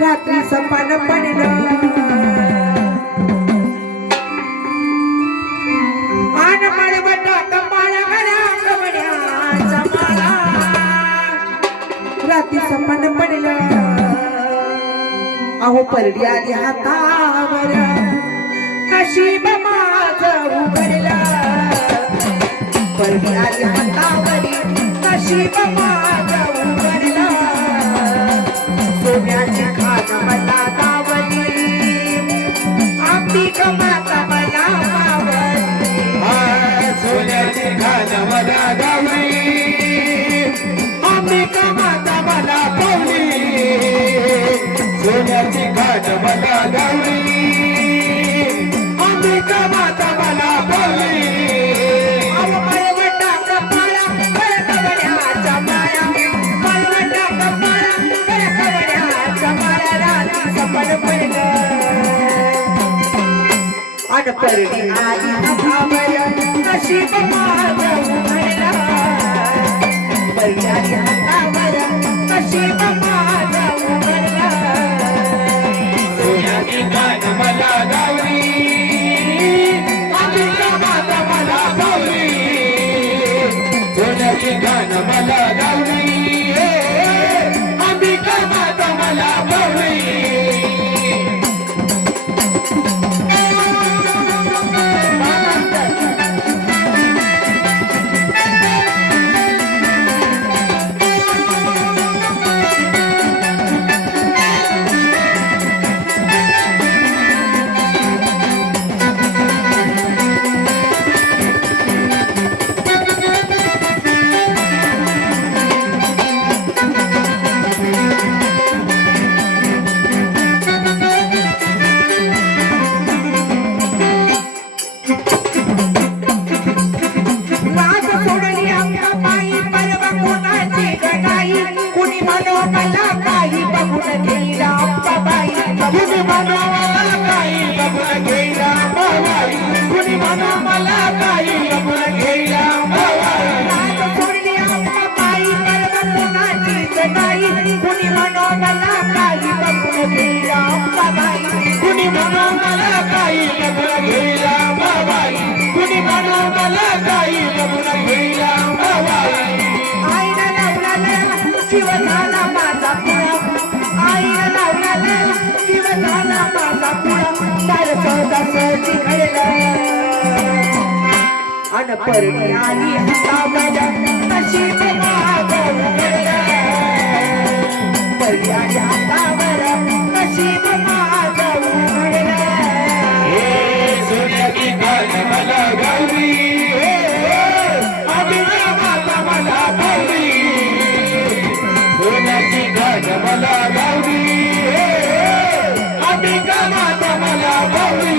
रात्री सपान पडलं आन मळवटा कपाळा गळ्या कवड्याचा माळा रात्री सपान पडलं अहो परडी आली हातावर नशीब माझं उघडलं परडी आली हातावरी नशीब माझं उघडलं सोन्याची खान मला गावली अंबिक माता मला मावली सोन्याची खान मला गावली अंबिक माता मला पावली सोन्याची खान मला गावली अंबिक माता मला पावली अहो मळवटा कपाळा गळ्या कवड्याचा माळा मळवटा कपाळा गळ्या कवड्याचा माळा रात्री सपन पडलं अन परडी आली हातावर नशीब माझं उघडलं परडी आली हातावर नशीब माझं उघडलं सोन्याची खान मला गावली अंबिक माता मला पावली सोन्याची खान मला गावली अंबिक माता मला पावली लाज सोडली अंगा पायी पर्व कोणाची गटाई कुणी म्हणो मला काही बघून गेला बाबाई कुणी म्हणो मला काही बघून गेला बाबाई कुणी म्हणो मला काही बघून गेला बाबाई लाज सोडली अंगा पायी पर्व कोणाची गटाई कुणी म्हणो मला काही बघून गेला बाबाई कुणी म्हणो मला काही बघून गेला बाबाई कुणी म्हणो मला काही बघून गेला बाबाई आईला लावला लळा शिव झाला माझा पुळा आईला लावला लळा शिव झाला माझा पुळा सार सहजा सहजी घडलं अन परडी आली हातावर नशीब माझं उघडलं परडी आली हातावर नशीब माझं उघडलं सोन्याची खान मला गावली अंबिक माता मला पावली सोन्याची खान मला गावली अंबिक माता मला पावली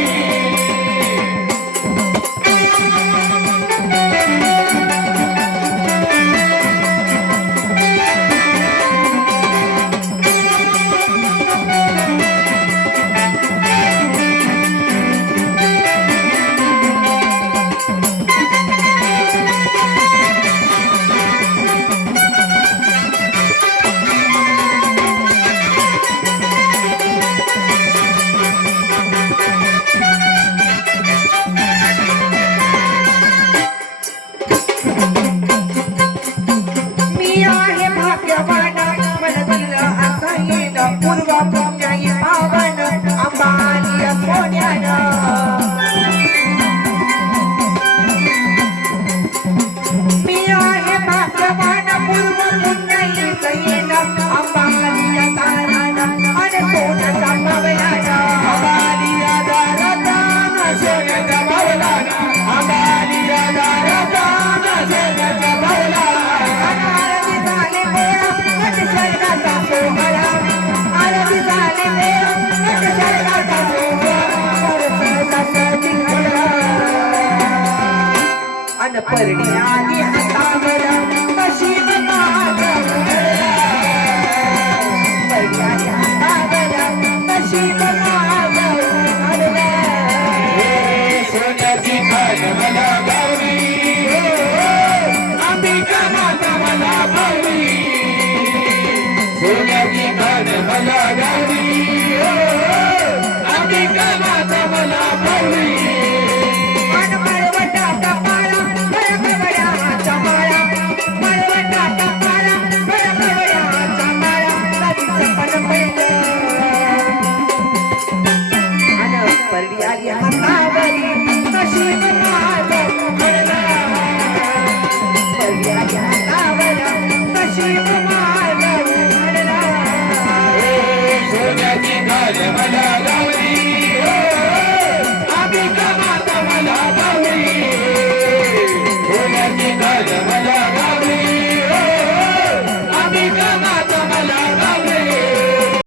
मी आहे भाग्यवान मला दिलं असं येणं पूर्व पुण्याई पावन अंबानी सोन्यानं मी आहे भाग्यवान पूर्व पुण्याईच येणं अंबानी तारानं आणि सोन्याचा पवल्यानं अंबालिया दारादान सोन्याच्या बावलानं अंबालिया दारादान सोन्याच्या बावलानं आरती झाले गोळा नट स्वर्गाचा सोहळा आरती झाले गोळा नट स्वर्गाचा सोहळा सहजी घडला अन परडी आली हातावर नशीब माझं उघडलं परडी आली हातावर नशीब माझं उघडलं सोन्याची खान मला गावली अंबिका माता मला पावली सोन्याची खान वाढ मला गावली अधिक माता मला पावली मन मळवटाचा पाळा बळकवड्याचा माळा मळवटाचा पाळा बळकवड्याचा माळा नदीचं पण पहिलं अन परडी आली हातावरी नशीब